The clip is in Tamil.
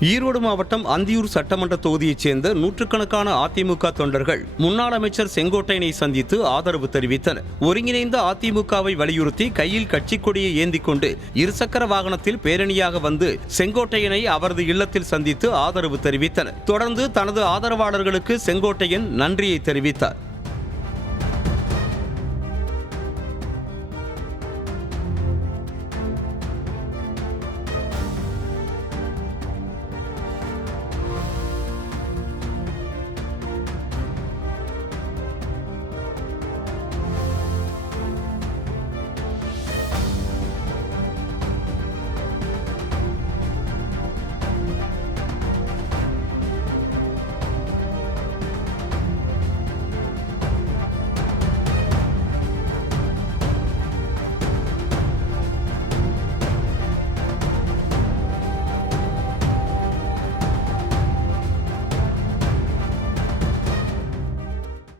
ஈரோடு மாவட்டம் அந்தியூர் சட்டமன்ற தொகுதியைச் சேர்ந்த நூற்றுக்கணக்கான அதிமுக தொண்டர்கள் முன்னாள் அமைச்சர் செங்கோட்டையனை சந்தித்து ஆதரவு தெரிவித்தனர். ஒருங்கிணைந்த அதிமுகவை வலியுறுத்தி கையில் கட்சிக் கொடியை ஏந்திக் கொண்டு இருசக்கர வாகனத்தில் பேரணியாக வந்து செங்கோட்டையனை அவரது இல்லத்தில் சந்தித்து ஆதரவு தெரிவித்தனர். தொடர்ந்து தனது ஆதரவாளர்களுக்கு செங்கோட்டையன் நன்றியை தெரிவித்தார்.